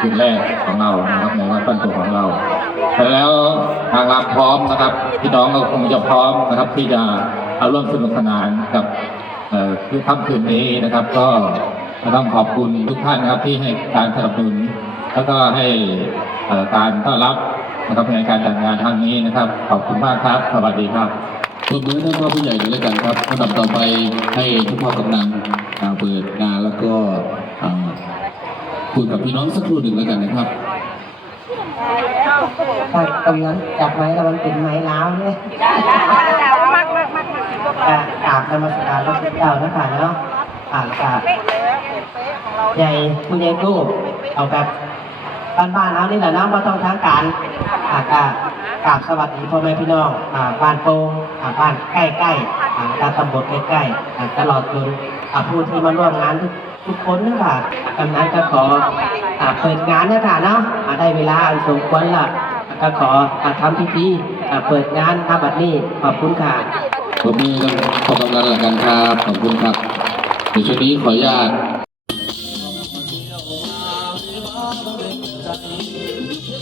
คืนแรกของเรานะครับในวัดบ้านโป่งของเราแต่แล้วทางรับพร้อมนะครับพี่น้องก็คงจะพร้อมนะครับ ที่จะเอาร่วมสนุกสนานกับคือค่ำคืนนี้นะครับ ก็ต้องขอบคุณทุกท่านนะครับที่ให้การสนับสนุนแล้วก็ให้การต้อนรับนะครับในการจัดงานครั้งนี้นะครับ ขอบคุณมากครับ สวัสดีครับปรบมือให้พ่อผู้ใหญ่ด้วยกันครับลำดับต่อไปให้ทุกพ่อกำนันอ่า เปิดงานแล้วก็อ่าพูดกับพี่น้องสักครู่หนึ่งแล้วกันนะครับตรงนั้นจับไม้แล้วมันเป็นไม้ล้าวเนี่ยอ่ากราบนมัสการพระพุทธเจ้านะคะเนาะอ่ากราบใหญ่ผู้ใหญ่ตู้เอาแบบบ้านๆเอานี่แหละเนาะไม่ต้องทางการอากราบ กราบสวัสดีพ่อแม่พี่น้องบ้านโป่งบ้านใกล้ๆอ่าตาตำบลใกล้ๆตลอดจนผู้ที่มาร่วมงานทุกคนนะคะกำนันก็ขอเปิดงานนะคะเนาะได้เวลาอันสมควรละก็ขอทำพิธีอ่าเปิดงานทำบัดนี้ขอบคุณค่ะปรบมือบพ่อกำนันแล้วกันครับขอบคุณครับในช่วงนี้ขออนุญาต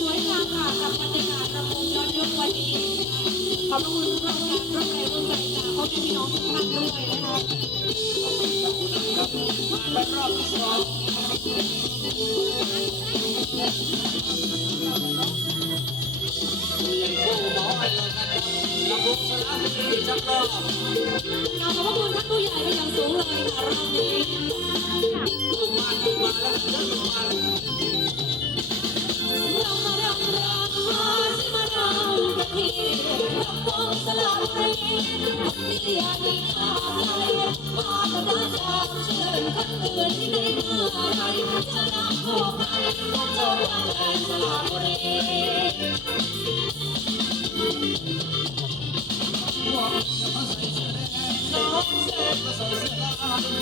สวยงามค่ะกับบรรยากาศระมงย้อนยุควันนี้ขอบคุณทุกการร่วมแรงร่วมใจจากพ่อแม่พี่น้องทุกท่านด้วยนะคะเราขอ บพระคุณท่านผู้ใหญ่เป็นอย่างสูงเลยค่ะรอบนี้เรา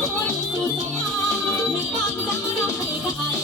คนสุดสยามไม่ดังดังเราไม่ได้